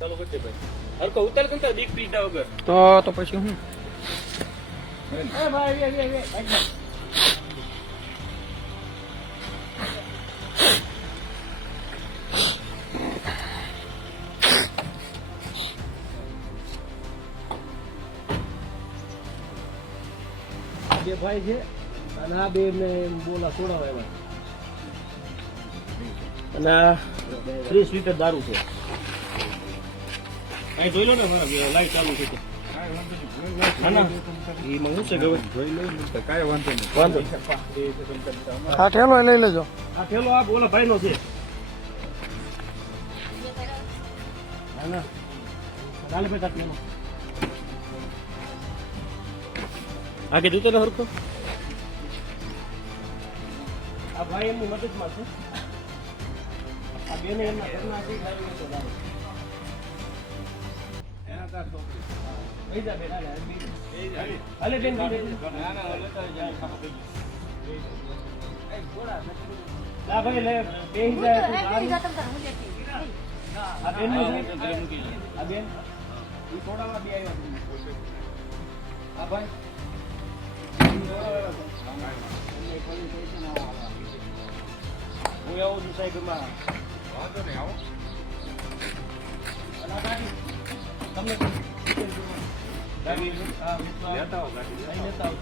ચાલો કરજે ભાઈ. હરકો ઉતાર કંતા દીક પીતા વગર. તો પછી હું એ ભાઈ આવી. બે ભાઈ છે અને આ બે ને બોલા છોડાવે એમાં અને 30 લીટર દારૂ છે. અહીં જોઈ લો ને મારા લાઈટ ચાલુ છે. એમાં શું છે ખબર? જોઈ લો ને કાંઈ વાંધો નહીં. આ ઠેલો લઈ લેજો. આ થેલો આ ઓલા ભાઈનો છે. હા ના ચાલે બેટા થેલો આગે દીધો ને હરખો. આ ભાઈ એમની મદદમાં છે. આ બેને એમના ઘરના છે દારૂ નતો દારૂ. એના તાર છોકરી. લઈ જા બેટા હાલે બેન ના ના લેતા જાય ખાવા દે. એ ગોળા ના ભાઈ લે બેહી જાય તું આ બેન નું છે. આ બેન ઈ થોડામાં બે આવ્યા. આ ભાઈ હું આવું છું સાહેબમાં. વાંધો નહીં આવો. તમને ગાડી લેતા આવો ગાડી લેતા આવો.